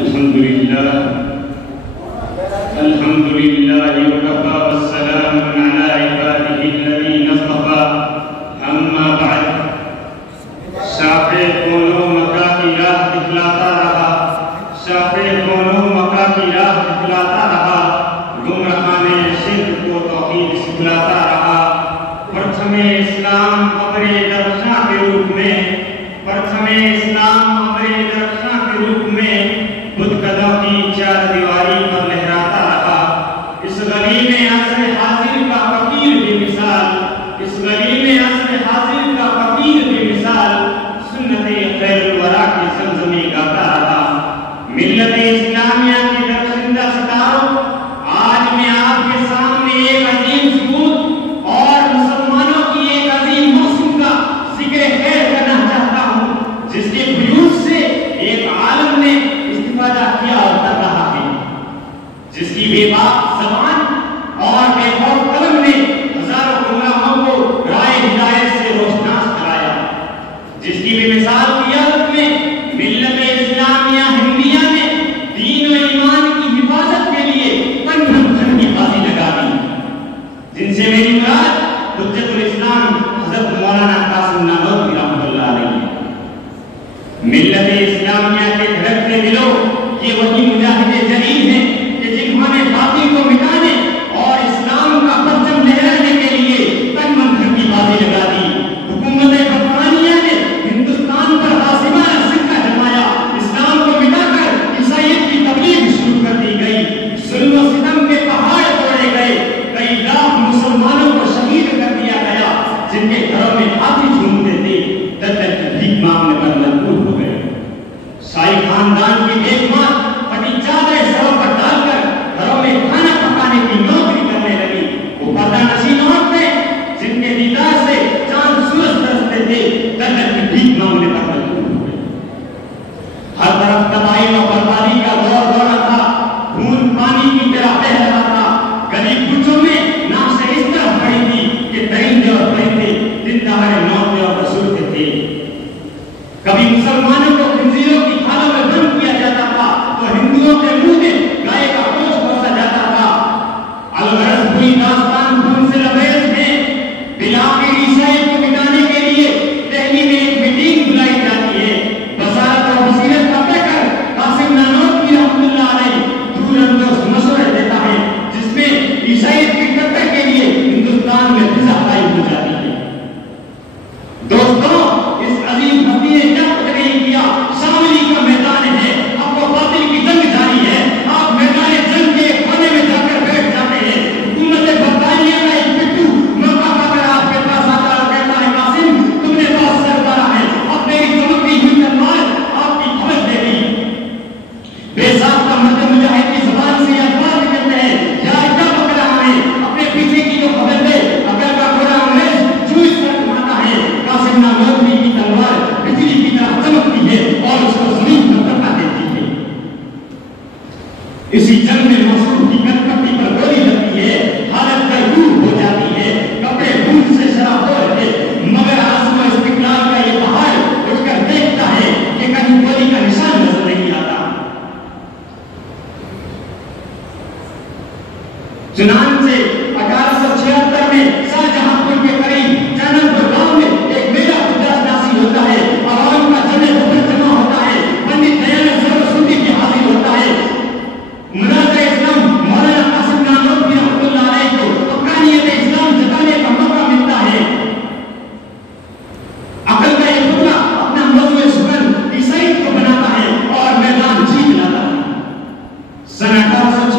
الحمد لله وكفى والسلام على عباده الذين اصطفى اما بعد شافع کونوں مکہ کی راہ دکھلاتا رہا گمراہان شرک کو توحید سکھلاتا رہا پرچم اسلام ابر درخشاں کے روپ میں بدھ قدوں کی چار دیواری پر لہراتا رہا اس غریب عصر حاضر کا فقیر بے مثال سنت خیر الورا کی زمزمی گاتا رہا ملت اسلامیہ کے درخشندہ ستاروں آج میں آپ کے سامنے ایک عظیم ثبوت اور مسلمانوں کی ایک عظیم موسم کا ذکر خیر کرنا چاہتا ہوں جس کے فیوز سے ایک عالم نے استفادہ کیا اور کر رہا ہے جس کی بے باک زبان اور بے خوف قلم نے ہزاروں گمراہوں کو رائے ہدایت سے روشناس کرایا جس کی بے مثال قیادت میں ملت اسلامیہ ہندیہ نے دین و ایمان کی حفاظت کے لیے تن من دھن کی بازی لگا دی جن سے میری مراد حجت الاسلام حضرت مولانا قاسم نانوتوی رحمۃ اللہ علیہ ملت اسلامیہ کے دھڑکتے دلوں یہ وہی مجاہد جلیل ہیں کہ جنہوں نے باطل کو مٹانے اور اسلام کا پرچم لہرانے کے لیے تن من دھن کی بازی لگا دی حکومت برطانیہ نے ہندوستان پر غاصبانہ سکہ جمایا اسلام کو مٹا کر عیسائیت کی تبلیغ شروع کر دی گئی ظلم و ستم کے پہاڑ توڑے گئے کئی لاکھ مسلمانوں کو شہید کر دیا گیا جن کے گھروں میں ہاتھی جھومتے تھے در در کی بھیک مانگنے پر مجبور ہو گئے شاہی خاندان کی دیکھ ماں پھٹی چادریں سروں پر ڈال کر گھروں میں کھانا پکانے کی نوکری کرنے لگی وہ پردہ نشین عورتیں جن کے دیدار سے چاند سورج ترستے تھے در در کی بھیک مانگنے پر مجبور ہو گئے ہر طرف تباہی و بربادی کا دور ہو رہا تھا خون پانی کی طرح بہہ رہا تھا گلی کوچوں میں نعشیں اس طرح پڑی تھی کہ درندے اور پرندے دن دہاڑے موتیں اور رسولتے تھے کبھی مسلمانوں کو خنزیروں کی کھالوں میں بند کیا جاتا تھا تو ہندوؤں کے منہ میں گائے کا گوشت پروسا جاتا تھا الغرض ہوئی داستان خون سے لبریز ہے بلاخر عیسائیت کو مٹانے کے لیے دہلی میں ایک میٹنگ بلائی جاتی ہے وزارت اور بصیرت کا پیکر قاسم نانوتوی رحمۃ اللہ علیہ دور اندوز مشورے دیتا ہے جس میں عیسائیت کی ٹکر کے لیے ہندوستان میں فضا قائم ہو جاتی ہے دوستوں اس عظیم ہستی نے کیا کچھ نہیں کیا شاملی کا میدان ہے اب وہ باطل کی جنگ جاری ہے آپ میدان جنگ کے کونے میں جا کر بیٹھ جاتے ہیں حکومت برطانیہ کا ایک پٹھو موقع پا کر آپ کے پاس آتا اور کہتا ہے قاسم تم نے بہت سر پڑا ہے اب میری چمکتی ہوئی تلوار آپ کی کھوج دے گی بے ساختہ مرد مجاہد کی زبان سے یہ الفاظ نکلتے ہیں یار کیا بک رہا ہے اپنے پیچھے کی جو خبر دے اگر کا گھوڑا انگریز جو اس پر گھماتا ہے قاسم نانوتوی کی تلوار بجلی کی طرح چمکتی ہے اور اس کو زمین پر دبا دیتی ہے اسی جنگ میں مصروف کی کنکٹی پر گولی لگتی ہے حالت درگور ہو جاتی ہے کپڑے خون سے شراب ہو رہے مگر عزم و استقلال کا یہ پہاڑ اٹھ کر دیکھتا ہے کہ کہیں گولی کا نشان نظر نہیں آتا چنانچہ 1876 میں شاہجہاں پور کے قریب جانم پور گاؤں میں ایک میلہ خداس ناسی ہوتا ہے عوام کا جمع جمع ہوتا ہے پنڈت دیانند سرسوتی بھی حاضر ہوتا ہے مناظر اسلام مولانا قاسم نانوتوی رحمۃ اللہ علیہ کو حقانیت اسلام جتانے کا موقع ملتا ہے عقل کا یہ پتلا اپنا موضوع سخن عیسائیت کو بناتا ہے اور میدان جیت لاتا ہے سن 1800